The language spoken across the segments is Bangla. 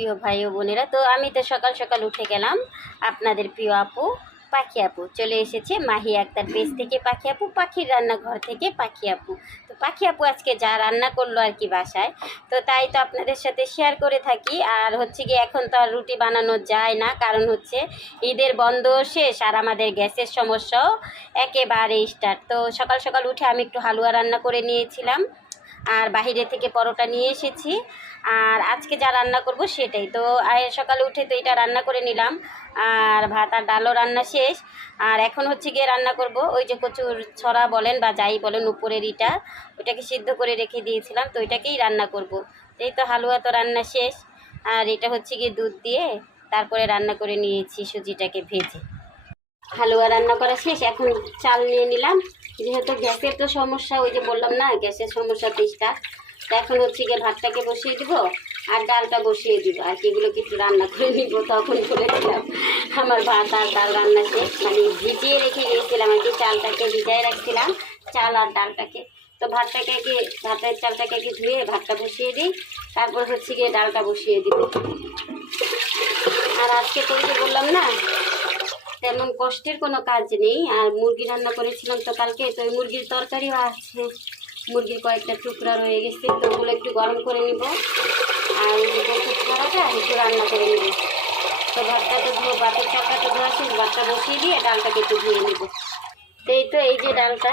প্রিয় ভাই ও বোনেরা। তো আমি তো সকাল সকাল উঠে গেলাম। আপনাদের প্রিয় আপু পাখি আপু চলে এসেছে মাহি আক্তার পেজ থেকে। পাখি আপু পাখির রান্নাঘর থেকে পাখি আপু। তো পাখি আপু আজকে যা রান্না করলো আর কি বাসায়, তো তাই তো আপনাদের সাথে শেয়ার করে থাকি। আর হচ্ছে কি এখন তো আর রুটি বানানো যায় না, কারণ হচ্ছে ঈদের বন্ধ শেষ আর আমাদের গ্যাসের সমস্যাও একেবারে স্টার্ট। তো সকাল সকাল উঠে আমি একটু হালুয়া রান্না করে নিয়েছিলাম, আর বাহিরে থেকে পরোটা নিয়ে এসেছি। আর আজকে যা রান্না করব সেটাই তো, সকালে উঠে তো এটা রান্না করে নিলাম। আর ভাত আর ডালও রান্না শেষ। আর এখন হচ্ছে গিয়ে রান্না করব ওই যে কচুর ছড়া বলেন বা যাই বলেন উপরের ইটা, ওইটাকে সিদ্ধ করে রেখে দিয়েছিলাম, তো ওইটাকেই রান্না করব। এই তো হালুয়া তো রান্না শেষ। আর এটা হচ্ছে গিয়ে দুধ দিয়ে তারপরে রান্না করে নিয়েছি সুজিটাকে ভেজে। হালুয়া রান্না করা শেষ, এখন চাল নিয়ে নিলাম। যেহেতু গ্যাসের তো সমস্যা, ওই যে বললাম না গ্যাসের সমস্যা তেষ্টা, তো এখন হচ্ছে গিয়ে ভাতটাকে বসিয়ে দিব আর ডালটা বসিয়ে দিব আর কি, এগুলোকে একটু রান্না করে নিব। তখন বলেছিলাম আমার ভাত আর ডাল রান্না শেষ, মানে ভিজিয়ে রেখে গিয়েছিলাম আর কি, চালটাকে ভিজাই রাখছিলাম, চাল আর ডালটাকে। তো ভাতটাকে ভাতের চালটাকে ধুয়ে ভাতটা বসিয়ে দিই, তারপর হচ্ছে গিয়ে ডালটা বসিয়ে দিব। আর আজকে তো যে বললাম না তেমন কষ্টের কোনো কাজ নেই। আর মুরগি রান্না করেছিলাম তো কালকে, তো ওই মুরগির তরকারিও আছে, মুরগির কয়েকটা টুকরা রয়ে গেছে, তো ওগুলো একটু গরম করে নিব। আর ওই যে কচুর ছড়াটা একটু রান্না করে নিব। তো ভাতটা তো ভাতের চালটা তো ধোয়া শেষ, ভাতটা বসিয়ে দিয়ে ডালটাকে একটু ধুয়ে নিব। তো এই যে ডালটা,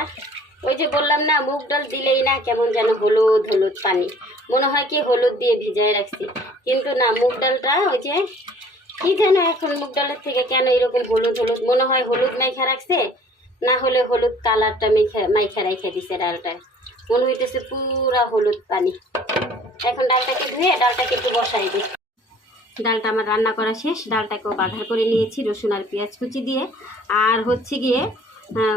ওই যে বললাম না মুগ ডাল দিলেই না কেমন যেন হলুদ হলুদ পানি, মনে হয় কি হলুদ দিয়ে ভিজায় রাখছি, কিন্তু না মুগ ডালটা ওই যে কি যেন এখন মুগ ডালের থেকে কেন এরকম হলুদ হলুদ, মনে হয় হলুদ মাইখা রাখছে, না হলে হলুদ কালারটা মাইখা রাইখা দিছে ডালটায়, মনে হইতেছে পুরা হলুদ পানি। এখন ডালটাকে ধুয়ে ডালটাকে একটু বসাই দিই। ডালটা আমার রান্না করা শেষ, ডালটাকেও বাঘার করে নিয়েছি রসুন আর পেঁয়াজ কুচি দিয়ে। আর হচ্ছে গিয়ে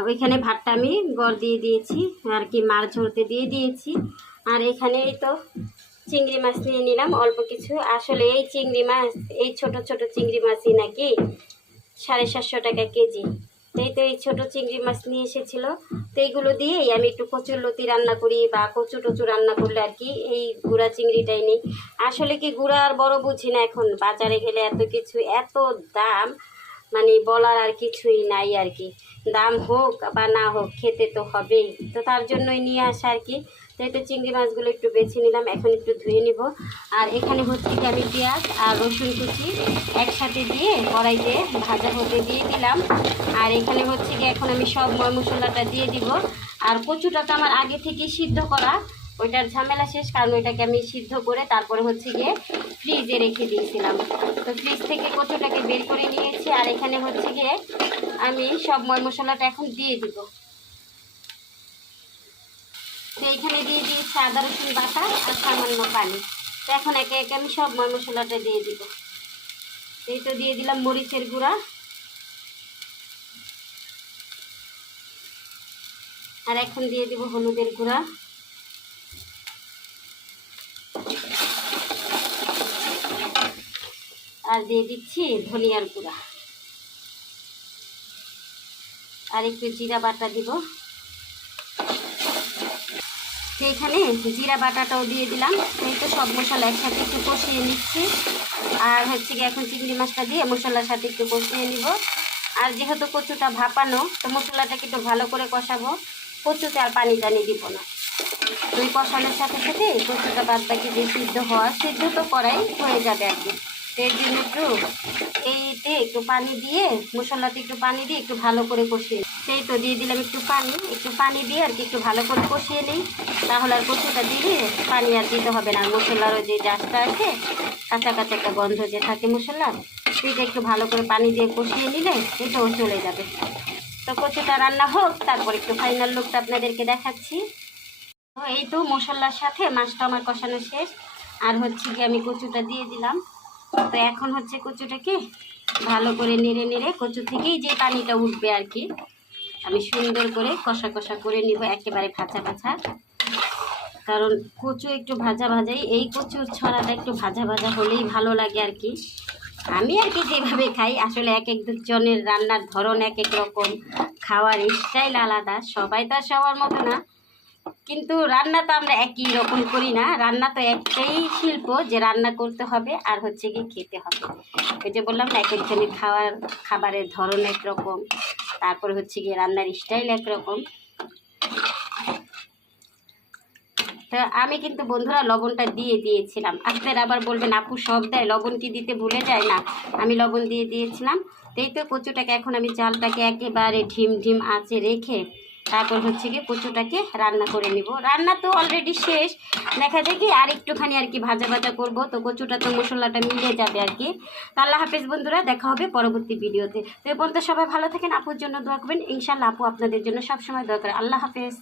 ওইখানে ভাতটা আমি গড় দিয়ে দিয়েছি আর কি, মাছ ঝরতে দিয়ে দিয়েছি। আর এখানে এই তো চিংড়ি মাছ নিয়ে নিলাম অল্প কিছু। আসলে এই চিংড়ি মাছ, এই ছোট ছোট চিংড়ি মাছই নাকি 750 টাকা কেজি। এই তো এই ছোটো চিংড়ি মাছ নিয়ে এসেছিলো, তো এইগুলো দিয়েই আমি একটু কচুর লতি রান্না করি বা কচু টচু রান্না করলে আর কি এই গুঁড়া চিংড়িটাই নিই। আসলে কি গুঁড়া আর বড় বুঝি না, এখন বাজারে গেলে এত কিছু এত দাম, মানে বলার আর কিছুই নাই আর কি। দাম হোক বা না হোক খেতে তো হবেই, তো তার জন্যই নিয়ে আসা আর কি। তো এই তো চিংড়ি মাছগুলো একটু বেছে নিলাম, এখন একটু ধুয়ে নিব। আর এখানে হচ্ছে কি আমি পেঁয়াজ আর রসুন কুচি একসাথে দিয়ে কড়াইতে ভাজা হতে দিয়ে দিলাম। আর এখানে হচ্ছে কি এখন আমি সব মশলাটা দিয়ে দিব। আর কচুটা তো আমার আগে থেকে সিদ্ধ করা, ওইটার ঝামেলা শেষ, কারণ ওইটাকে আমি সিদ্ধ করে তারপরে হচ্ছে গিয়ে ফ্রিজে রেখে দিয়েছিলাম। তো ফ্রিজ থেকে কচুটাকে বের করে নিয়েছি। আর এখানে হচ্ছে গিয়ে আমি সব মশলাটা এখন দিয়ে দিব। তো এখানে দিয়ে দিয়েছি আদা রসুন বাটা আর সামান্য পানি। তো এখন একে একে আমি সব মশলাটা দিয়ে দিব। এই তো দিয়ে দিলাম মরিচের গুঁড়া, আর এখন দিয়ে দিব হলুদের গুঁড়া, আর দিয়ে দিচ্ছি ধনিয়ার গুঁড়া, আর একটু জিরা বাটা দিব। এখানে জিরা বাটাটাও দিয়ে দিলাম। এই তো সব মশলা একসাথে একটু কষিয়ে নিচ্ছি। আর হচ্ছে কি এখন চিংড়ি মাছটা দিয়ে মশলার সাথে একটু কষিয়ে নিব। আর যেহেতু কচুটা ভাপানো, তো মশলাটাকে একটু ভালো করে কষাবো, কচুতে আর পানি টানি দিব না। ওই কষানোর সাথে সাথে কচুটা বাদ বাকি যে সিদ্ধ হওয়া, সিদ্ধ তো করাই হয়ে যাবে আর কি। এর জন্য এইতে একটু পানি দিয়ে, মশলাতে একটু পানি দিয়ে একটু ভালো করে কষিয়ে, সেই তো দিয়ে দিলাম একটু পানি দিয়ে আর কি একটু ভালো করে কষিয়ে নিই। তাহলে আর কচুটা দিয়ে পানি আর দিতে হবে না। মশলার যে জাসটা আছে, কাঁচা কাঁচা একটা গন্ধ যে থাকে মশলার, সেইটা একটু ভালো করে পানি দিয়ে কষিয়ে নিলে এটাও চলে যাবে। তো কচুটা রান্না হোক, তারপর একটু ফাইনাল লুকটা আপনাদেরকে দেখাচ্ছি। তো এই তো মশলার সাথে মাছটা আমার কষানো শেষ। আর হচ্ছে কি আমি কচুটা দিয়ে দিলাম। তো এখন হচ্ছে কচুটাকে ভালো করে নেড়ে নেড়ে, কচু থেকেই যে পানিটা উঠবে আর কি, আমি সুন্দর করে কষা কষা করে নিব, একেবারে ভাজা ভাজা। কারণ কচু একটু ভাজা ভাজাই, এই কচুর ছড়াটা একটু ভাজা ভাজা হলেই ভালো লাগে আর কি। আমি আর কি যেভাবে খাই, আসলে এক এক জনের রান্নার ধরন এক এক রকম, খাওয়ার স্টাইল আলাদা, সবাই তো আর সবার মতো না। কিন্তু রান্না তো আমরা একই রকম করি না, রান্না তো একটাই শিল্প যে রান্না করতে হবে আর হচ্ছে কি খেতে হবে। ওই যে বললাম না, এক একজনের খাবারের ধরন একরকম, তারপর হচ্ছে গিয়ে রান্নার স্টাইল একরকম। তো আমি কিন্তু বন্ধুরা লবণটা দিয়ে দিয়েছিলাম। আপনারা আবার বলবেন আপু সব দেয়, লবণ কি দিতে ভুলে যায়? না, আমি লবণ দিয়ে দিয়েছিলাম। এই তো কচুটাকে এখন আমি চালটাকে একেবারে ঢিম ঢিম আঁচে রেখে তারপর হচ্ছে গিয়ে কচুটাকে রান্না করে নিব। রান্না তো অলরেডি শেষ, দেখা যায় কি আর একটুখানি আর কি ভাজা ভাজা করবো, তো কচুটা তো মশলাটা মিলে যাবে আর কি। তো আল্লাহ হাফেজ বন্ধুরা, দেখা হবে পরবর্তী ভিডিওতে। তো এই পর্যন্ত সবাই ভালো থাকেন, আপুর জন্য দোয়া করবেন, ইনশাল্লাহ আপু আপনাদের জন্য সবসময় দোয়া করে। আল্লাহ হাফেজ।